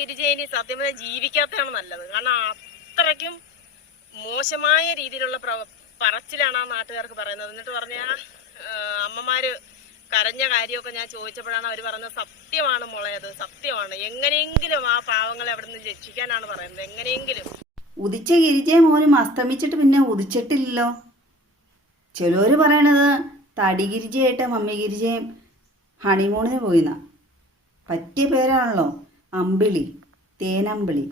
ഗിരിജയിനി സത്യം പറഞ്ഞാൽ ജീവിക്കാത്തതാണ് നല്ലത്. കാരണം അത്രയ്ക്കും മോശമായ രീതിയിലുള്ള പറച്ചിലാണ് ആ നാട്ടുകാർക്ക് പറയുന്നത്. എന്നിട്ട് പറഞ്ഞ അമ്മമാര് കരഞ്ഞ കാര്യമൊക്കെ ഞാൻ ചോദിച്ചപ്പോഴാണ് അവർ പറയുന്നത് സത്യമാണ് മുളയത് സത്യമാണ്. എങ്ങനെയെങ്കിലും ആ പാവങ്ങളെ അവിടെ നിന്ന് രക്ഷിക്കാനാണ് പറയുന്നത്. എങ്ങനെയെങ്കിലും. ഉദിച്ച ഗിരിജയ മോനും അസ്തമിച്ചിട്ട് പിന്നെ ഉദിച്ചിട്ടില്ലല്ലോ. ചിലവർ പറയണത് തടി ഗിരിജയായിട്ട് മമ്മി ഗിരിജയും ഹണിമൂണിന് പോയിന്ന. പറ്റിയ പേരാണല്ലോ. അമ്പിളി തേനമ്പിളി.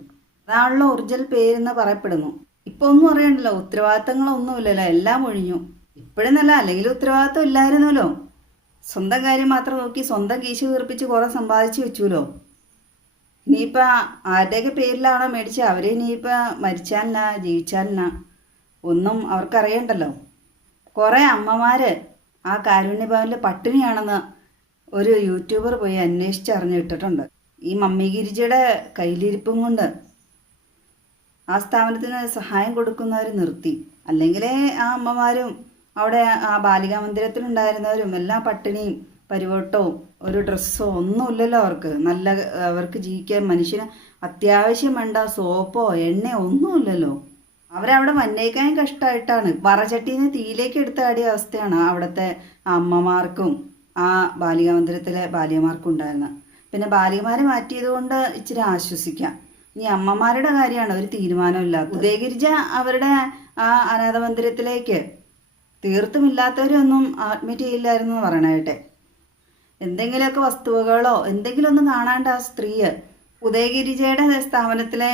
അതാണല്ലോ ഒറിജിനൽ പേരെന്ന് പറയപ്പെടുന്നു. ഇപ്പൊ ഒന്നും അറിയണ്ടല്ലോ ഉത്തരവാദിത്തങ്ങളൊന്നുമില്ലല്ലോ എല്ലാം ഒഴിഞ്ഞു. ഇപ്പോഴെന്നല്ല അല്ലെങ്കിൽ ഉത്തരവാദിത്തം ഇല്ലായിരുന്നല്ലോ. സ്വന്തം കാര്യം മാത്രം നോക്കി സ്വന്തം കീശ വീർപ്പിച്ച് കുറെ സമ്പാദിച്ചു വെച്ചുല്ലോ ഇനിയിപ്പോൾ ആരുടെയൊക്കെ പേരിലാണോ മേടിച്ചത് അവർ ഇനിയിപ്പോൾ മരിച്ചാലല്ല ജീവിച്ചാലല്ല ഒന്നും അവർക്കറിയണ്ടല്ലോ. കുറേ അമ്മമാർ ആ കാരുണ്യഭവനിൽ പട്ടിണിയാണെന്ന് ഒരു യൂട്യൂബർ പോയി അന്വേഷിച്ചറിഞ്ഞ് ഇട്ടിട്ടുണ്ട് ഈ മമ്മി ഗിരിജയുടെ കയ്യിലിരിപ്പും കൊണ്ട് ആ സ്ഥാപനത്തിന് സഹായം കൊടുക്കുന്നവർ നിർത്തി. അല്ലെങ്കിലേ ആ അമ്മമാരും അവിടെ ആ ബാലികാ മന്ദിരത്തിലുണ്ടായിരുന്നവരും എല്ലാ പട്ടിണിയും പരിവട്ടവും ഒരു ഡ്രസ്സോ ഒന്നുമില്ലല്ലോ അവർക്ക്. നല്ല അവർക്ക് ജീവിക്കാൻ മനുഷ്യന് അത്യാവശ്യം വേണ്ട സോപ്പോ എണ്ണയോ ഒന്നുമില്ലല്ലോ. അവരവിടെ വന്നേക്കാൻ കഷ്ടമായിട്ടാണ് വറചട്ടീനെ തീയിലേക്ക് എടുത്താടിയ അവസ്ഥയാണ് അവിടുത്തെ അമ്മമാർക്കും ആ ബാലികാ മന്ദിരത്തിലെ ബാലികമാർക്കും ഉണ്ടായിരുന്നത് പിന്നെ ഭാര്യമാരെ മാറ്റിയത് കൊണ്ട് ഇച്ചിരി ആശ്വസിക്കാം. ഇനി അമ്മമാരുടെ കാര്യമാണ് ഒരു തീരുമാനമില്ലാത്ത ഉദയഗിരിജ അവരുടെ ആ അനാഥ മന്ദിരത്തിലേക്ക് തീർത്തുമില്ലാത്തവരൊന്നും അഡ്മിറ്റ് ചെയ്യില്ലായിരുന്നു എന്ന് പറയണേട്ടെ എന്തെങ്കിലുമൊക്കെ വസ്തുവകളോ എന്തെങ്കിലും ഒന്ന് കാണാണ്ട് ആ സ്ത്രീ ഉദയഗിരിജയുടെ സ്ഥാപനത്തിലെ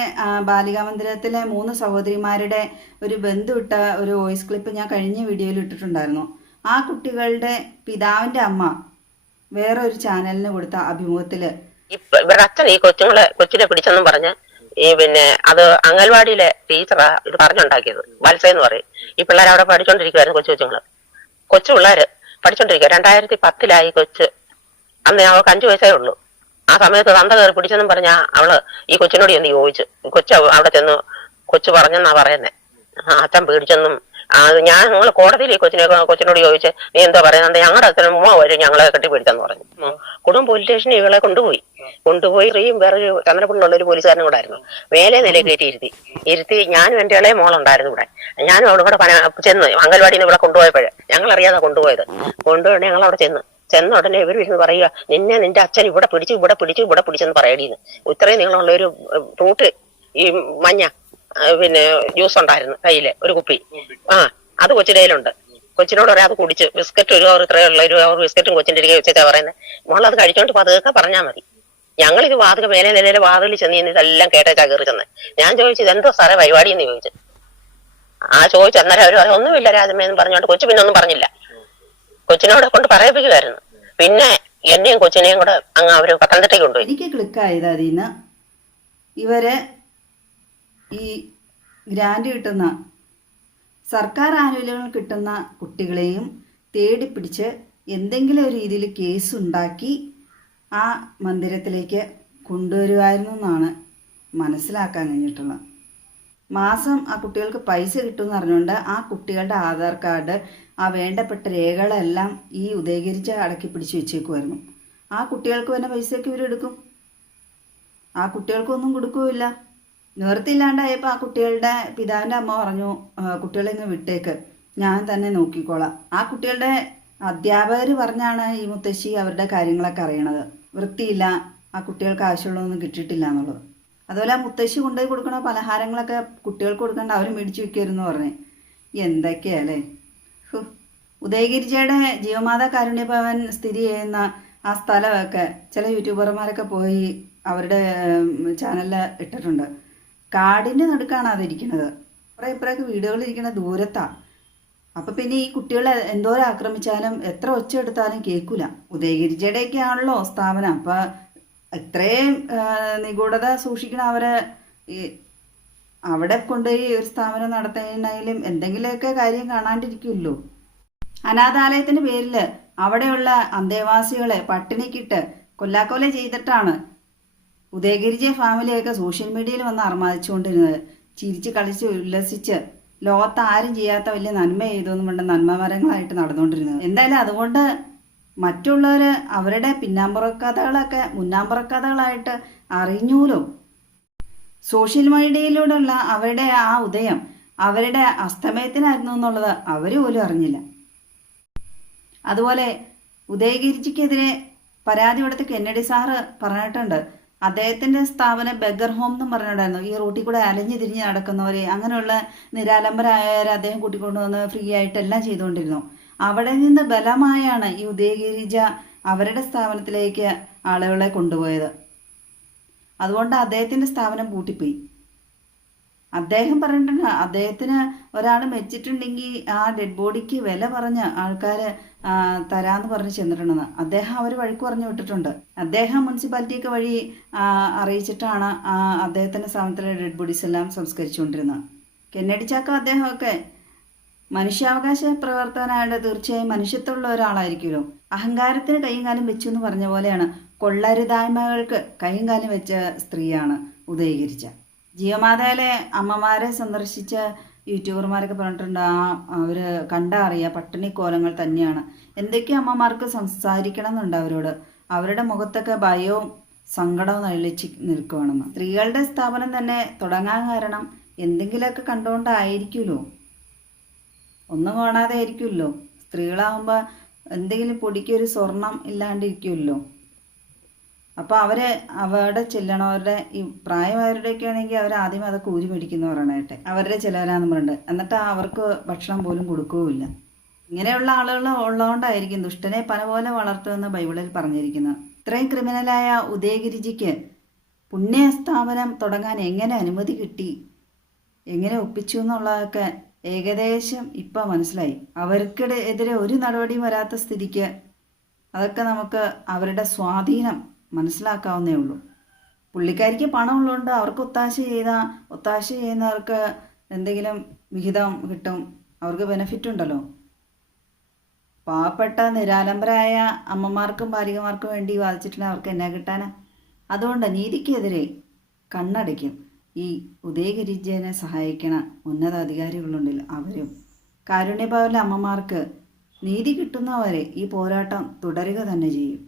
ബാലികാ മന്ദിരത്തിലെ മൂന്ന് സഹോദരിമാരുടെ ഒരു ബന്ധുവിട്ട ഒരു വോയിസ് ക്ലിപ്പ് ഞാൻ കഴിഞ്ഞ വീഡിയോയിൽ ഇട്ടിട്ടുണ്ടായിരുന്നു. ആ കുട്ടികളുടെ പിതാവിന്റെ അമ്മ വേറെ ഒരു ചാനലിന് കൊടുത്ത അഭിമുഖത്തിൽ. ഇവരുടെ അച്ഛൻ ഈ കൊച്ചുങ്ങളെ കൊച്ചിനെ പിടിച്ചെന്നും പറഞ്ഞ് ഈ പിന്നെ അത് അംഗൻവാടിയിലെ ടീച്ചറാ ഇത് പറഞ്ഞുണ്ടാക്കിയത്. വത്സ എന്ന് പറയും. ഈ പിള്ളേർ അവിടെ പഠിച്ചോണ്ടിരിക്കുവായിരുന്നു കൊച്ചു കൊച്ചുങ്ങൾ. കൊച്ചു പിള്ളേര് പഠിച്ചോണ്ടിരിക്കുക രണ്ടായിരത്തി പത്തിലായി കൊച്ച്. അന്ന് അവൾക്ക് അഞ്ചു വയസ്സേ ഉള്ളൂ. ആ സമയത്ത് തന്ത കയറി പിടിച്ചെന്നും പറഞ്ഞ അവൾ ഈ കൊച്ചിനോട് ചെന്ന് ചോദിച്ചു. കൊച്ചു അവ- അവിടെ ചെന്ന് കൊച്ചു പറഞ്ഞെന്നാ പറയുന്നേ. അച്ഛൻ പേടിച്ചെന്നും ഞാൻ ഞങ്ങൾ കോടതിയിൽ ഈ കൊച്ചിനെ കൊച്ചിനോട് ചോദിച്ച് നീ എന്താ പറയുന്നത് ഞങ്ങളുടെ അച്ഛനും ഉമ്മ വരും ഞങ്ങളെ കെട്ടിപ്പിടിച്ചെന്ന് പറഞ്ഞു. കുടുംബം പോലീസ് സ്റ്റേഷനിൽ ഇവളെ കൊണ്ടുപോയി. കൊണ്ടുപോയി റീയും വേറൊരു ചന്ദ്രപിള്ള ഒരു പോലീസുകാരനും കൂടെ ആയിരുന്നു. മേലെ നില കയറ്റി ഇരുത്തി. ഇരുത്തി ഞാനും എന്റെ ഇളയ മോളുണ്ടായിരുന്നു ഇവിടെ. ഞാനും അവിടെ കൂടെ ചെന്ന് അംഗൻവാടിയിൽ നിന്ന് ഇവിടെ കൊണ്ടുപോയപ്പോഴേ ഞങ്ങൾ അറിയാതെ കൊണ്ടുപോയത്. കൊണ്ടുപോയി ഞങ്ങൾ അവിടെ ചെന്ന്. ചെന്ന ഉടനെ ഇവർ ഇരുന്ന് പറയുക നിന്നെ നിന്റെ അച്ഛൻ ഇവിടെ പിടിച്ചു ഇവിടെ പിടിച്ചു ഇവിടെ പിടിച്ചെന്ന് പറയടിയെന്ന് ഇത്രയും നിങ്ങളുള്ള ഒരു റൂട്ട് ഈ മഞ്ഞ പിന്നെ ജ്യൂസ് ഉണ്ടായിരുന്നു കയ്യിൽ ഒരു കുപ്പി. ആ അത് കൊച്ചിന്റെ കയ്യിലുണ്ട്. കൊച്ചിനോട് പറയാം അത് കുടിച്ച്. ബിസ്ക്കറ്റ് ഒരു അവർ ഇത്രയുള്ള ഒരു അവർ ബിസ്ക്കറ്റും കൊച്ചിന്റെ ഇരിക്കുക വെച്ചാൽ പറയുന്നത് മോൾ അത് കഴിച്ചോണ്ട് പതുക്കെ പറഞ്ഞാൽ മതി. ഞങ്ങൾ ഇത് വാതക മേലെ നിലയിലെ വാതിൽ ചെന്ന് ഇതെല്ലാം കേട്ടേച്ചാ കയറി ചെന്ന്. ഞാൻ ചോദിച്ചു ഇതെന്തോ സാറേ പരിപാടി എന്ന് ചോദിച്ചു? ആ ചോദിച്ചു അന്നേരം അവർ ഒന്നുമില്ല രാജമേന്ന് പറഞ്ഞോണ്ട് കൊച്ചു പിന്നെ ഒന്നും പറഞ്ഞില്ല. കൊച്ചിനോടെ കൊണ്ട് പറയിപ്പിക്കുമായിരുന്നു പിന്നെ എന്നെയും കൊച്ചിനെയും കൂടെ അങ്ങ് അവർ പത്തനംതിട്ടയ്ക്ക് കൊണ്ടുപോയി. എനിക്ക് നിന്ന് ഇവർ ഈ ഗ്രാൻഡ് കിട്ടുന്ന സർക്കാർ ആനുകൂല്യങ്ങൾ കിട്ടുന്ന കുട്ടികളെയും തേടിപ്പിടിച്ച് എന്തെങ്കിലും ഒരു രീതിയിൽ കേസ് ഉണ്ടാക്കി ആ മന്ദിരത്തിലേക്ക് കൊണ്ടുവരുമായിരുന്നു എന്നാണ് മനസ്സിലാക്കാൻ കഴിഞ്ഞിട്ടുള്ളത്. മാസം ആ കുട്ടികൾക്ക് പൈസ കിട്ടുമെന്ന് അറിഞ്ഞുകൊണ്ട് ആ കുട്ടികളുടെ ആധാർ കാർഡ് ആ വേണ്ടപ്പെട്ട രേഖകളെല്ലാം ഈ ഉദയഗിരിച്ച് അടക്കി പിടിച്ച് വെച്ചേക്കുമായിരുന്നു ആ കുട്ടികൾക്ക് തന്നെ പൈസയൊക്കെ ഇവരെടുക്കും. ആ കുട്ടികൾക്കൊന്നും കൊടുക്കുകയില്ല. നിവർത്തിയില്ലാണ്ടായപ്പോൾ ആ കുട്ടികളുടെ പിതാവിന്റെ അമ്മ പറഞ്ഞു കുട്ടികളെ ഇങ്ങ് വിട്ടേക്ക്. ഞാൻ തന്നെ നോക്കിക്കോളാം. ആ കുട്ടികളുടെ അധ്യാപകർ പറഞ്ഞാണ് ഈ മുത്തശ്ശി അവരുടെ കാര്യങ്ങളൊക്കെ അറിയണത്. വൃത്തിയില്ല ആ കുട്ടികൾക്ക് ആവശ്യമുള്ളതൊന്നും കിട്ടിയിട്ടില്ല എന്നുള്ളത്. അതുപോലെ ആ മുത്തശ്ശി കൊണ്ടുപോയി കൊടുക്കണ പലഹാരങ്ങളൊക്കെ കുട്ടികൾക്ക് കൊടുക്കണ്ട അവർ മേടിച്ചു വെക്കുമായിരുന്നു പറഞ്ഞേ. എന്തൊക്കെയല്ലേ ഉദയഗിരിജയുടെ ജീവമാതാ കാരുണ്യഭവൻ സ്ഥിതി ചെയ്യുന്ന ആ സ്ഥലമൊക്കെ ചില യൂട്യൂബർമാരൊക്കെ പോയി അവരുടെ ചാനലിൽ ഇട്ടിട്ടുണ്ട്. കാടിന്റെ നടുക്കാണ് അതിരിക്കുന്നത്. കുറേ ഇപ്പറൊക്കെ വീടുകൾ ഇരിക്കുന്ന ദൂരത്താണ് അപ്പം പിന്നെ ഈ കുട്ടികളെ എന്തോരം ആക്രമിച്ചാലും എത്ര ഒച്ച എടുത്താലും കേൾക്കൂല. ഉദയഗിരിജയുടെയൊക്കെ ആണല്ലോ സ്ഥാപനം. അപ്പം ഇത്രയും നിഗൂഢത സൂക്ഷിക്കണ അവരെ ഈ അവിടെ കൊണ്ടുപോയി ഒരു സ്ഥാപനം നടത്തുന്നതിനായാലും എന്തെങ്കിലുമൊക്കെ കാര്യം കാണാണ്ടിരിക്കുമല്ലോ. അനാഥാലയത്തിന്റെ പേരിൽ അവിടെയുള്ള അന്തേവാസികളെ പട്ടിണിക്കിട്ട് കൊല്ലാക്കൊല ചെയ്തിട്ടാണ് ഉദയഗിരിജ ഫാമിലിയൊക്കെ സോഷ്യൽ മീഡിയയിൽ വന്ന് അർമാദിച്ചുകൊണ്ടിരുന്നത്. ചിരിച്ച് കളിച്ച് ഉല്ലസിച്ച് ലോകത്ത് ആരും ചെയ്യാത്ത വലിയ നന്മ ചെയ്തൊന്നും വേണ്ട നന്മമരങ്ങളായിട്ട് നടന്നുകൊണ്ടിരുന്നത്. എന്തായാലും അതുകൊണ്ട് മറ്റുള്ളവർ അവരുടെ പിന്നാമ്പുറ കഥകളൊക്കെ മുന്നാമ്പുറ കഥകളായിട്ട് അറിഞ്ഞൂലോ? സോഷ്യൽ മീഡിയയിലൂടെയുള്ള അവരുടെ ആ ഉദയം അവരുടെ അസ്തമയത്തിനായിരുന്നു എന്നുള്ളത് അവർ പോലും അറിഞ്ഞില്ല. അതുപോലെ ഉദയഗിരിജിക്കെതിരെ പരാതി കൊടുത്ത് കെന്നഡി സാറ് പറഞ്ഞിട്ടുണ്ട്. അദ്ദേഹത്തിന്റെ സ്ഥാപനം ബെഗർ ഹോം എന്ന് പറഞ്ഞിട്ടുണ്ടായിരുന്നു. ഈ റൂട്ടിൽ കൂടെ അലഞ്ഞു തിരിഞ്ഞ് നടക്കുന്നവരെ അങ്ങനെയുള്ള നിരാലംബരായവരെ അദ്ദേഹം കൂട്ടിക്കൊണ്ടുവന്ന് ഫ്രീ ആയിട്ട് എല്ലാം ചെയ്തുകൊണ്ടിരുന്നു. അവിടെ നിന്ന് ബലമായാണ് ഈ ഉദയഗിരിജ അവരുടെ സ്ഥാപനത്തിലേക്ക് ആളുകളെ കൊണ്ടുപോയത്. അതുകൊണ്ട് അദ്ദേഹത്തിന്റെ സ്ഥാപനം പൂട്ടിപ്പോയി. അദ്ദേഹം പറഞ്ഞിട്ടുണ്ട് അദ്ദേഹത്തിന് ഒരാൾ മെച്ചിട്ടുണ്ടെങ്കിൽ ആ ഡെഡ് ബോഡിക്ക് വില പറഞ്ഞ് ആൾക്കാർ തരാന്ന് പറഞ്ഞ് ചെന്നിട്ടുണ്ടെന്ന്. അദ്ദേഹം അവർ വഴിക്ക് പറഞ്ഞു വിട്ടിട്ടുണ്ട്. അദ്ദേഹം മുനിസിപ്പാലിറ്റിയൊക്കെ വഴി അറിയിച്ചിട്ടാണ് ആ അദ്ദേഹത്തിന്റെ സ്ഥാപനത്തിലെ ഡെഡ് ബോഡീസ് എല്ലാം സംസ്കരിച്ചുകൊണ്ടിരുന്നത്. കെന്നഡി ചാക്ക അദ്ദേഹമൊക്കെ മനുഷ്യാവകാശ പ്രവർത്തകനായിട്ട് തീർച്ചയായും മനുഷ്യത്വമുള്ള ഒരാളായിരിക്കുമല്ലോ. അഹങ്കാരത്തിന് കൈയും കാലം വെച്ചു എന്ന് പറഞ്ഞ പോലെയാണ് കൊള്ളരുതായ്മകൾക്ക് കൈയും കാലം വെച്ച സ്ത്രീയാണ് ഉദയഗിരിച്ച. ജീവമാതയിലെ അമ്മമാരെ സന്ദർശിച്ച യൂട്യൂബർമാരൊക്കെ പറഞ്ഞിട്ടുണ്ട് ആ അവർ കണ്ടാ അറിയാം പട്ടിണി കോലങ്ങൾ തന്നെയാണ്. എന്തൊക്കെ അമ്മമാർക്ക് സംസാരിക്കണം എന്നുണ്ട് അവരോട്? അവരുടെ മുഖത്തൊക്കെ ഭയവും സങ്കടവും നഴിച്ച് നിൽക്കുകയാണെന്ന് സ്ത്രീകളുടെ സ്ഥാപനം തന്നെ തുടങ്ങാൻ കാരണം എന്തെങ്കിലുമൊക്കെ കണ്ടുകൊണ്ടായിരിക്കുമല്ലോ. ഒന്നും കാണാതെ ആയിരിക്കുമല്ലോ സ്ത്രീകളാകുമ്പോൾ എന്തെങ്കിലും പൊടിക്കൊരു സ്വർണം ഇല്ലാണ്ടിരിക്കുമല്ലോ. അപ്പോൾ അവർ അവിടെ ചെല്ലണവരുടെ ഈ പ്രായമായവരുടെയൊക്കെ ആണെങ്കിൽ അവർ ആദ്യം അതൊക്കെ ഊരി മേടിക്കുന്നവരാണ് പറയണേട്ടെ അവരുടെ ചിലവരാന്ന് പറഞ്ഞിട്ട്. എന്നിട്ട് അവർക്ക് ഭക്ഷണം പോലും കൊടുക്കുകയില്ല ഇങ്ങനെയുള്ള ആളുകൾ ഉള്ളതുകൊണ്ടായിരിക്കും ദുഷ്ടനെ പല പോലെ വളർത്തുമെന്ന് ബൈബിളിൽ പറഞ്ഞിരിക്കുന്നത് ഇത്രയും ക്രിമിനലായ ഉദയഗിരിജിക്ക് പുണ്യസ്ഥാപനം തുടങ്ങാൻ എങ്ങനെ അനുമതി കിട്ടി? എങ്ങനെ ഒപ്പിച്ചു എന്നുള്ളതൊക്കെ ഏകദേശം ഇപ്പം മനസ്സിലായി. അവർക്കിടെ എതിരെ ഒരു നടപടിയും വരാത്ത സ്ഥിതിക്ക് അതൊക്കെ നമുക്ക് അവരുടെ സ്വാധീനം മനസ്സിലാക്കാവുന്നേ ഉള്ളൂ. പുള്ളിക്കാരിക്ക് പണമുള്ളതുകൊണ്ട് അവർക്ക് ഒത്താശ ചെയ്താൽ ഒത്താശ ചെയ്യുന്നവർക്ക് എന്തെങ്കിലും വിഹിതം കിട്ടും അവർക്ക് ബെനിഫിറ്റ് ഉണ്ടല്ലോ. പാവപ്പെട്ട നിരാലംബരായ അമ്മമാർക്കും ഭാര്യമാർക്കും വേണ്ടി വാദിച്ചിട്ടുണ്ടെങ്കിൽ അവർക്ക് എന്നാ കിട്ടാനാ? അതുകൊണ്ട് നീതിക്കെതിരെ കണ്ണടയ്ക്കും. ഈ ഉദയഗിരിജനെ സഹായിക്കണ ഉന്നതാധികാരികളുണ്ടല്ലോ അവരും. കാരുണ്യഭാവിലെ അമ്മമാർക്ക് നീതി കിട്ടുന്നവരെ ഈ പോരാട്ടം തുടരുക തന്നെ ചെയ്യും.